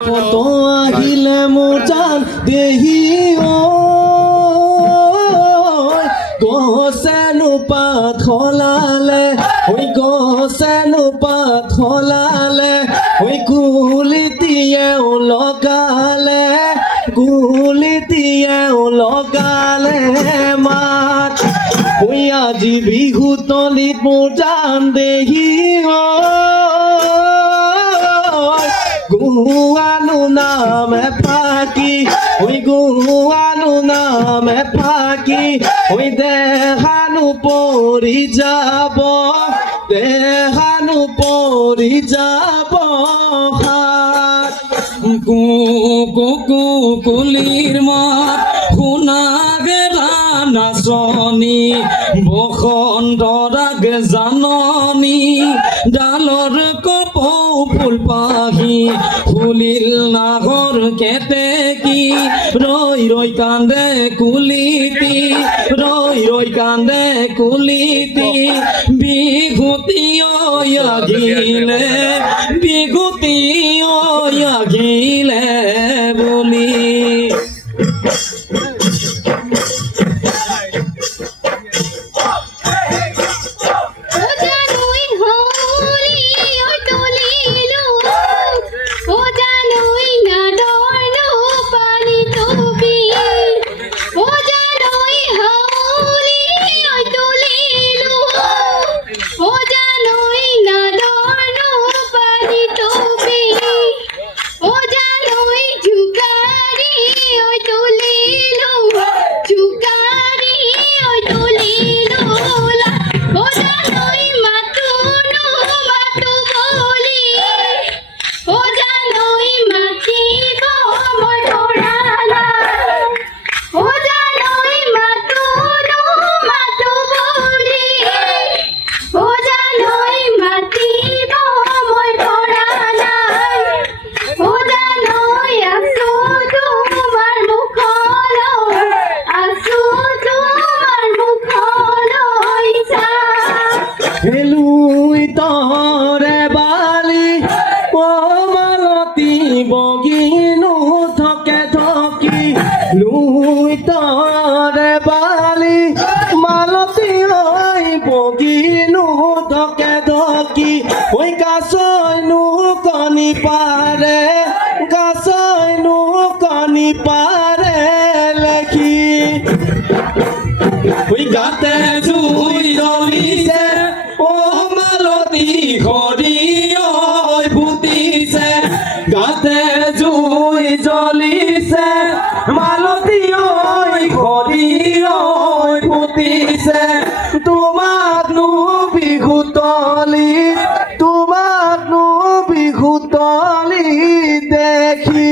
কত আহিলে মোজান দেহি গছেনো পাত সলালে ওই গছেনো পাত সলালে ওই কুলিটিয়েও লগালে মাত ওই আজি বিহু তলিত মোজান দেহি গুয়ানো নামে ফাঁকি ওই গুয়ানো নামে ফাঁকি ওই দেহানো পৰি যাব কুলিৰ মাত শুনা গেলা নাচনি বসন্ত ৰাগ জাননী ডালৰ কপৌ ফুল পাহি ফুলিল নাগৰ কেতেকী ৰৈ কান্দে কুলিটি বিঘুতি আগিলে বুলি লুই তৰে বালি ও মালতী বগিনো থকি লুই তৰে বালি মালতী ঐ বগিনো থকি ওই গাছৈনো কণী পাৰে লেখি ওই গাতে জুই জ্বলিছে ও মালতী খৰি ঐ ফুটিছে গাতে জুই জ্বলিছে মালতী ঐ খৰি ঐ ফুটিছে তোমাকনো বিহু তলিত দেখি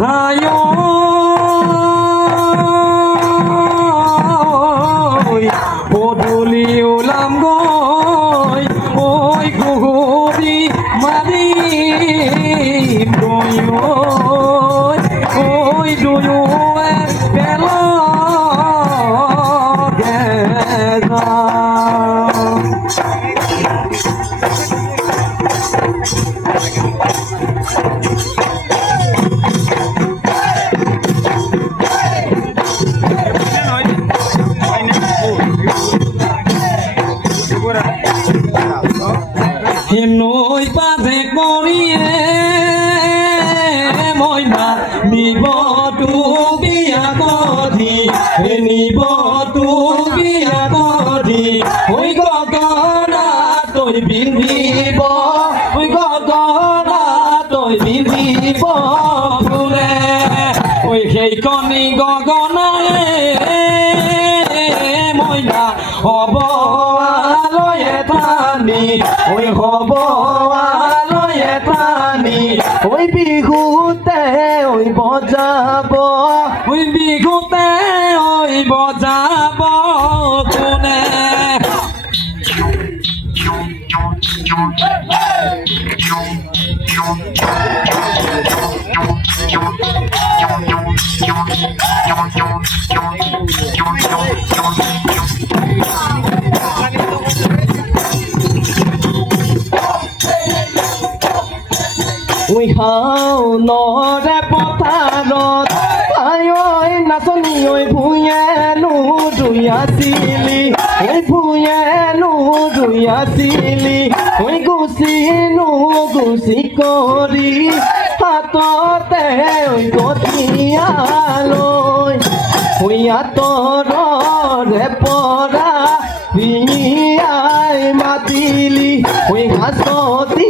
হায় পদূলি ওলাম গৈ ঐ গুহুৰি মাৰি গৈ ঐ দুয়োৱে পেলগে যাওঁ নৈ পাতে কৰিয়ে মইনা নিব তোক বিয়া কৰি নিব তোক বিয়া কৰি ঐ গগনা তই পিন্ধিব ঐ গগনা তই পিন্ধিব বোলে ঐ সেইকণি গগনাৰে মইনা হ'ব আলয়ে টানি ঐ হ'ব আলয়ে টানি ঐ বিহুতে ঐ বজাব ঐ বিহুতে ঐ বজাব কোনে ঐ শাওনৰে পথাৰত আই ঐ নাচনী ঐ ভূঞেনো ৰুই আছিলি ঐ ভূঞেনো ৰুই আছিলি ঐ গুচিনো গুচি কৰি হাততে ঐ কঠিয়ালৈ ঐ আঁতৰৰে পৰা আই মাতিলি ঐ হাঁচতি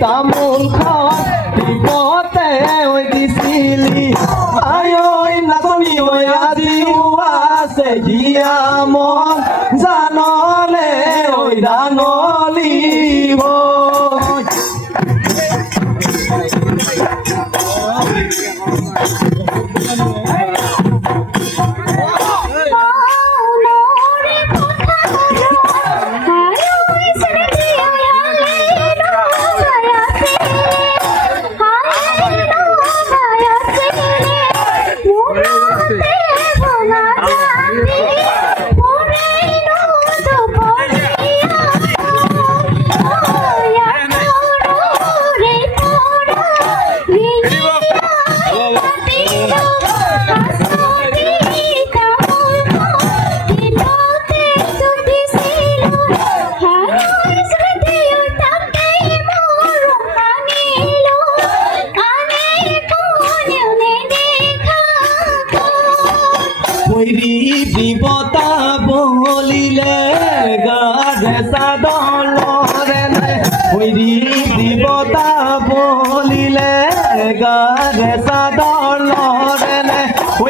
তামোলখন টিপতে ঐ দিছিলি আই ঐ নাচনী ঐ আজিও আছে হিয়া মন জানলে ঐ ডাঙলি বিপতা বলিলে গাৰে চাদলৰে বিপতা বলিলে গাৰে চাদলৰে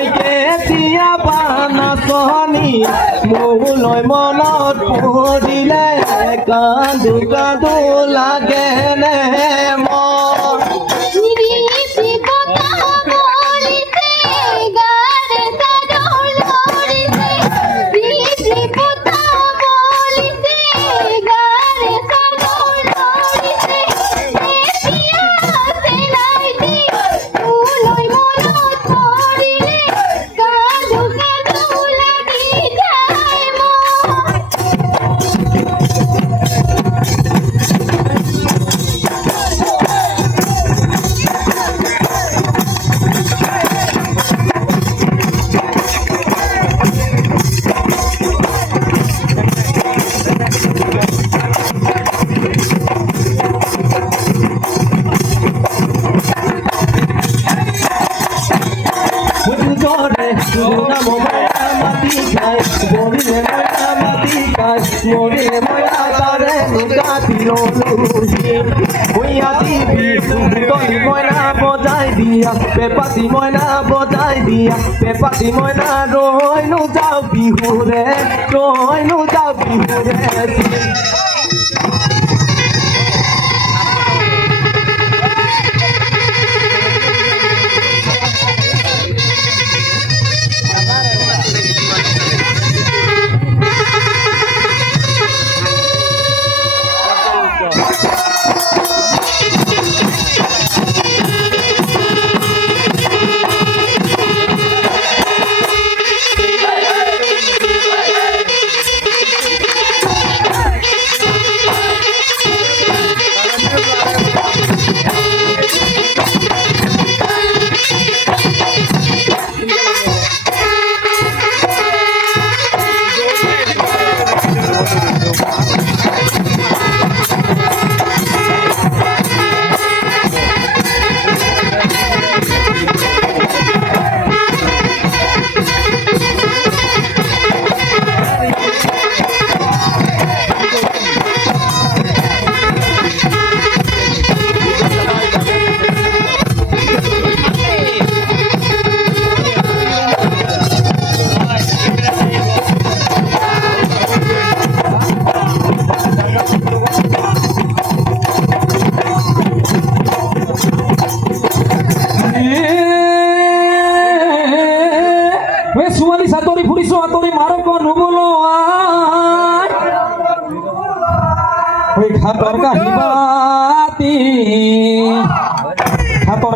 কেতিয়া নাচনী মোলৈ মনত পৰিলে কান্দো কান্দো লাগে নে মন মরিলে ময়না তারে গাতিল হইয়া দিবি তই ময়না বজাই দিয়া পেপাতি ময়না বজাই দিয়া পেপাতি ময়না রইনু যাও বিহুরে রইনু যাও বিহুরে আতৰি মাৰক নুবুলোৱাই ওই ঘাটৰ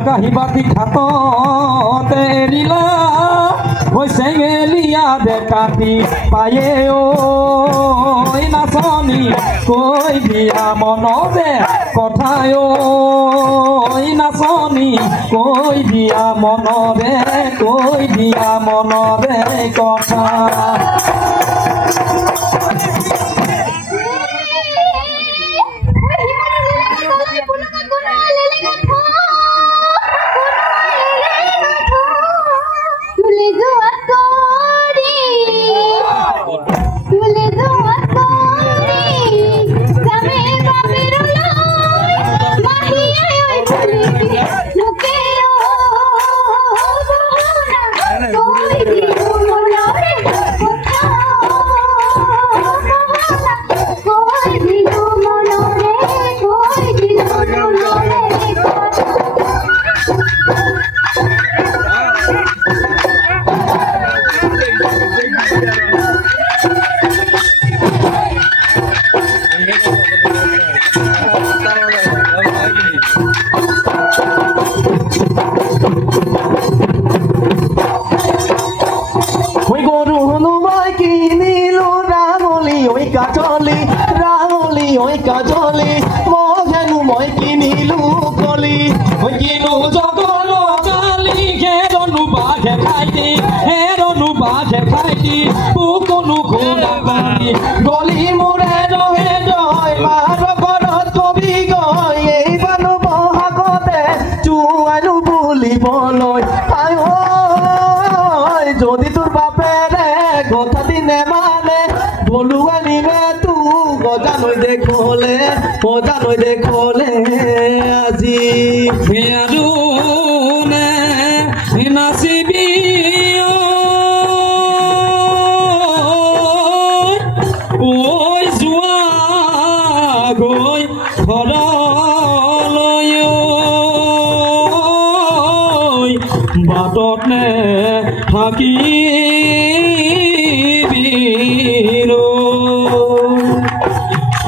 কাহি বাতি ঘাটতে এৰিলা ওই চেঙেলীয়া বেকাতি পায়ে ঐ নাচনী কৈ দিয়া মনতে কথাই ঐ নাচনী কৈ দিয়া মনতে কথা কাজলি মহেনু মই কিনিলো কলি মই কিনো জগল কালি হেৰনো বাঘে খাই দি পুকনো খুন্দা পাতি গলি মোৰে ৰহে জয় মাৰ ঘৰত কবি গৈ এই বানু বহাগতে চুৱাইলো বুলিবলৈ আই ঐ যদি তোৰ বাপেৰে কথাটি নেমানে বলুৱা নিবে জানৈ দেখলে আজি ফেয়াৰুনে নাচিবি ঐ যোৱা গৈ ঘৰলৈ বাটত নে থাকিবি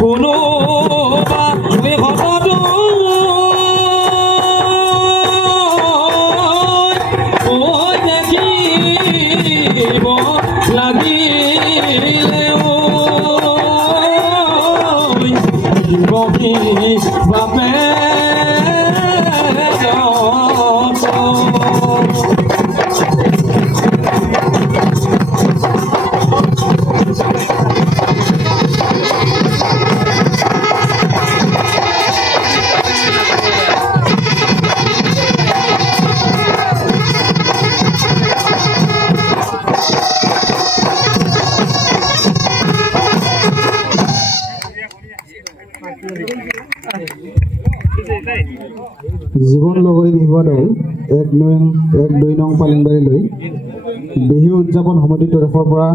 কোনোবা হবতো ঐ দেখিব লাগিলে বহি বাপে জীৱন লগৰী বিহুৱা দল 1-2 নং পালিংবাৰীলৈ বিহু উদযাপন সমিতিৰ তৰফৰ পৰা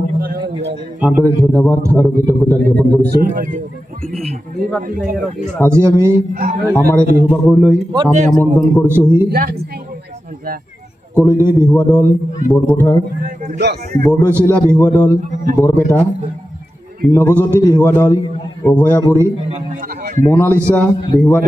আন্তৰিক ধন্যবাদ আৰু কৃতজ্ঞতা জ্ঞাপন কৰিছোঁ। আজি আমি আমাৰ এই বিহু বাকৰিলৈ আমি আমন্ত্ৰণ কৰিছোঁহি কলিদৈ বিহুৱা দল বৰপথাৰ, বৰদৈচিলা বিহুৱা দল বৰপেটা, নৱজ্যোতি বিহুৱা দল অভয়াপুৰী, মনালিছা বিহুৱা